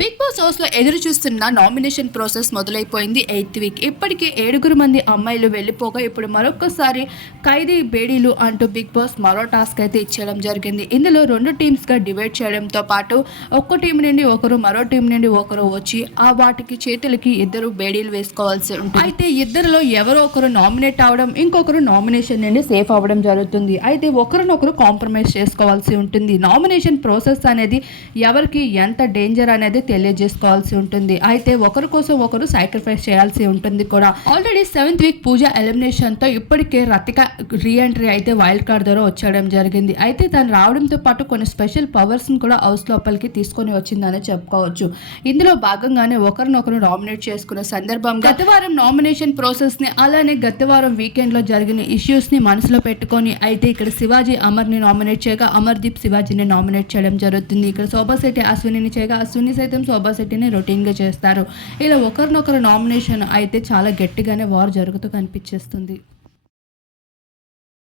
Big boss హౌస్లో ఎదురు చూస్తున్న నామినేషన్ ప్రాసెస్ మొదలైపోయింది ఎయిత్ వీక్. ఇప్పటికే ఏడుగురు మంది అమ్మాయిలు వెళ్ళిపోగా ఇప్పుడు మరొకసారి ఖైదీ బేడీలు అంటూ బిగ్ బాస్ మరో టాస్క్ అయితే ఇచ్చేయడం జరిగింది. ఇందులో రెండు టీమ్స్గా డివైడ్ చేయడంతో పాటు ఒక్క టీం నుండి ఒకరు మరో టీం నుండి ఒకరు వచ్చి ఆ వాటికి చేతులకి ఇద్దరు బేడీలు వేసుకోవాల్సి ఉంటుంది. అయితే ఇద్దరిలో ఎవరో ఒకరు నామినేట్ అవడం ఇంకొకరు నామినేషన్ నుండి సేఫ్ అవ్వడం జరుగుతుంది. అయితే ఒకరినొకరు కాంప్రమైజ్ చేసుకోవాల్సి ఉంటుంది. నామినేషన్ ప్రాసెస్ అనేది ఎవరికి ఎంత డేంజర్ అనేది తెలియజేసుకోవాల్సి ఉంటుంది. అయితే ఒకరి కోసం ఒకరు సాక్రిఫైస్ చేయాల్సి ఉంటుంది కూడా. ఆల్రెడీ సెవెంత్ వీక్ పూజ ఎలిమినేషన్తో ఇప్పటికే రతిక రీఎంట్రీ అయితే వైల్డ్ కార్డ్ ద్వారా వచ్చేయడం జరిగింది. అయితే తను రావడంతో పాటు కొన్ని స్పెషల్ పవర్స్ని కూడా హౌస్ లోపలికి తీసుకొని వచ్చిందని చెప్పుకోవచ్చు. ఇందులో భాగంగానే ఒకరినొకరు నామినేట్ చేసుకున్న సందర్భం గత వారం నామినేషన్ ప్రాసెస్ని అలానే గత వారం వీకెండ్లో జరిగిన ఇష్యూస్ని మనసులో పెట్టుకొని అయితే ఇక్కడ శివాజీ అమర్ని నామినేట్ చేయగా అమర్దీప్ శివాజీని నామినేట్ చేయడం జరుగుతుంది. ఇక్కడ శోభా శెట్టి అశ్వినిని చేయగా అశ్విని సైతం శోభాశెట్టిని రొటీన్గా రొటీన్ చేస్తారు ఇలా ఒకరినొకరు నామినేషన్ అయితే చాలా గట్టిగానే వారు జరుగుతూ కనిపించేస్తుంది.